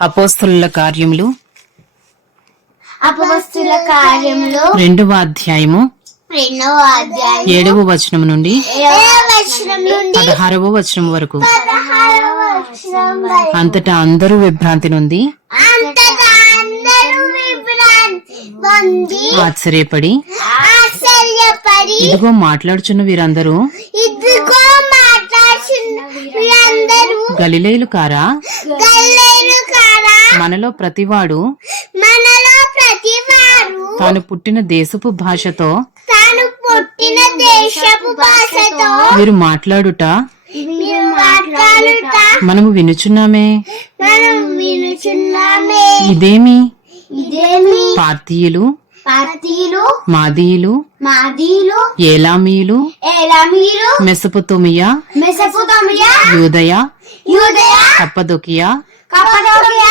అపోస్తుల కార్యములు. అపోస్తుల కార్యములు. రెండవ అధ్యాయము. రెండవ ఏడవ వచనం నుండి పదహారవ వచనం వరకు. అంతటా అందరూ విభ్రాంతి నుండి ఆశ్చర్యపడి. ఇదిగో మాట్లాడుచున్న వీరందరూ. గలిలేయులు కారా? మనలో ప్రతివాడు మనలో ప్రతి వారు తాను పుట్టిన దేశపు భాషతో తాను పుట్టిన దేశపు భాషతో మీరు మాట్లాడుట మనము వినుచున్నామే. మనం వినుచున్నామే. ఇదేమి? ఇదేమి? పార్తీయులు పార్తీలు మాదీయులు మాదీలు ఏలామీయులు ఎలామీలు మెసపతోమియా మెసపుతమియా యూదయ యూదయ కప్పదొకియా కపడోకియా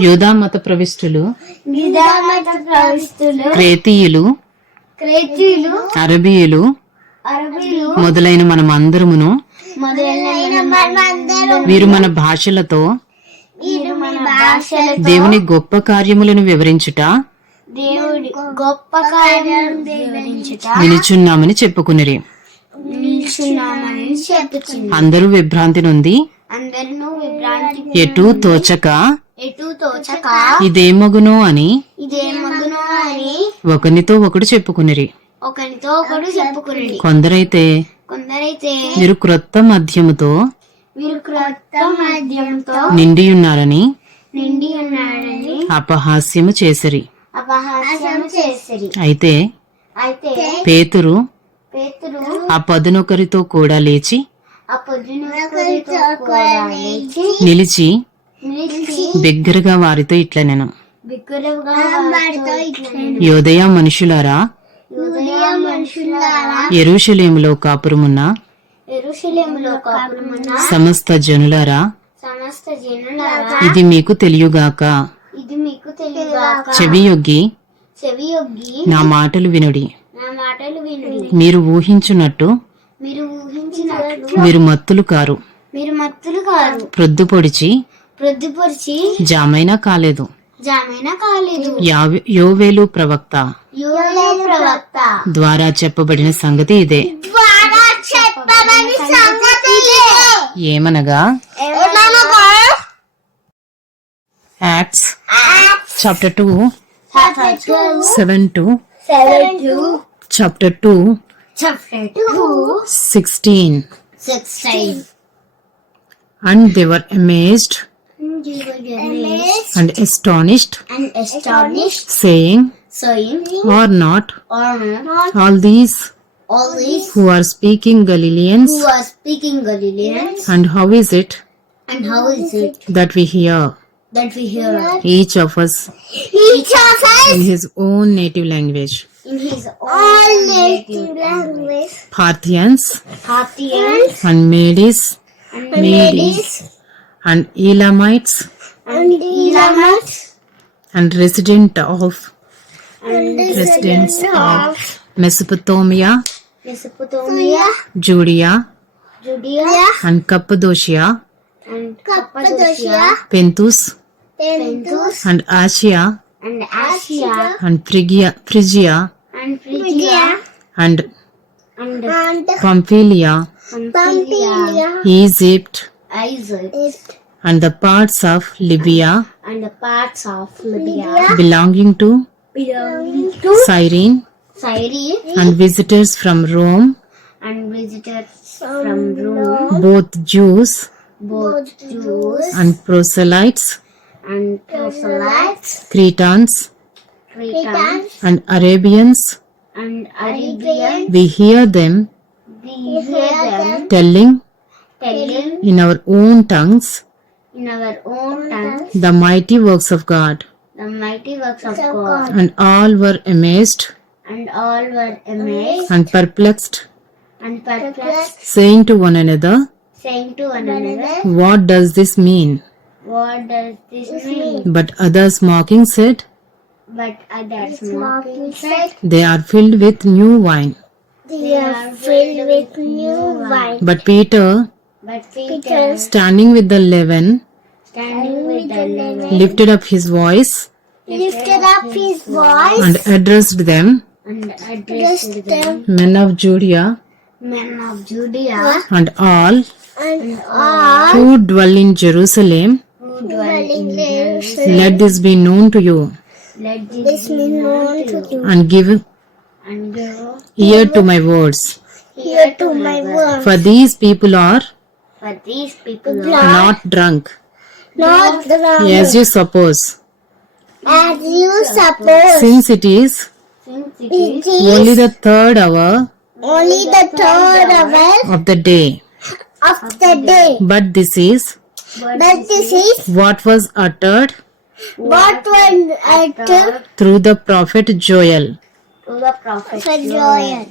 యూదామత ప్రవిష్టులు. క్రేతీయులు. అరబీయులు. మొదలైన మనం అందరమును వీరు మన భాషలతో. దేవుని గొప్ప కార్యములను వివరించుట. గొప్ప నిలుచున్నామని చెప్పుకునిరి. అందరూ విభ్రాంతి నుండి అందరినూ విభ్రాంతి ఎటు తోచక? ఎటు తోచక? ఇదేమగునో అని? ఇదేమగును అని ఒకనితో ఒకడు చెప్పుకునిరి. ఒకరితో ఒకడు చెప్పుకుని కొందరైతే? కొందరైతే వీరు క్రొత్త మద్యముతో వీరు క్రొత్త మాధ్యమంతో నిండియున్నారని నిండి ఉన్నాడని అపహాస్యము చేసిరి. అయితే అయితే పేతురు పేతురు ఆ పదునొకరితో కూడా లేచి నిలిచి బిగ్గరగా వారితో ఇట్ల నేను. యోదయ మనుషులారా? ఎరుషలేములో కాపురమున్న సమస్త జనులారా? ఇది మీకు తెలియగాక. చెవియొగ్గి నా మాటలు వినుడి. మీరు ఊహించున్నట్టు మీరు మీరు మత్తులు కారు. మీరు మత్తులు కారు. ప్రొద్దు పొడిచి ప్రొద్దుపరిచి జామైనా కాలేదు. జామైనా కాలేదు. యావే- యోవేలు ప్రవక్త. యోలే ప్రవక్త. ద్వారా చెప్పబడిన సంగతి ఇదే. ద్వారా చెప్పబడి సంగతి ఏమనగా? Acts chapter two seven to chapter two Chapter 2, 16. 16. And they were amazed Amazed and astonished, and astonished, saying, saying, Are not or not all these all these who are speaking Galileans. who are speaking Galileans, And how is it and how is it that we hear that we hear each of us each of us in his own native language? In his own native language? Parthians. Parthians. And Medes. And Medes. Medes. And Elamites. And Elamites. And resident of. And residents of Mesopotamia, Mesopotamia, Judea. Judea, and Cappadocia, and Cappadocia, Pentus. Pentus, and Asia. And Asia, and Phrygia, Phrygia and Phrygia, and and Pamphylia, Pamphylia, Egypt. Egypt, and the parts of Libya. And the parts of Libya. Belonging to belonging to Cyrene. Cyrene. And visitors from Rome, and visitors from Rome, both Jews. Both Jews. And proselytes, and proselytes, Cretans Cretans, and Arabians. and Arabians. We hear them We hear them telling telling in our own tongues in our own tongue the mighty works of God. the mighty works of of God, God. and all were amazed and all were amazed and perplexed, and perplexed, saying to one another, saying to one another, What does this mean? What does this mean? But others mocking said, But others Mocking mocking said, said, They are filled with new wine. They are filled with new wine. But Peter, But Peter, Peter, standing with the eleven, standing with the eleven, lifted up his voice lifted up his voice and addressed them, and addressed them, them, Men of Judea men of Judea, and all and all who dwell in Jerusalem, who dwell in Jerusalem, let this be known to you, let this this be be to you. and give and go ear to my words. Hear to my word. For these people are For these people are not drunk, Not drunk, as you suppose, as you suppose. since it is since it It is only the third hour only the third hour of the day. of the day. But this is but But this is what was uttered what was uttered through the prophet Joel. to the prophet for Joel. Joel.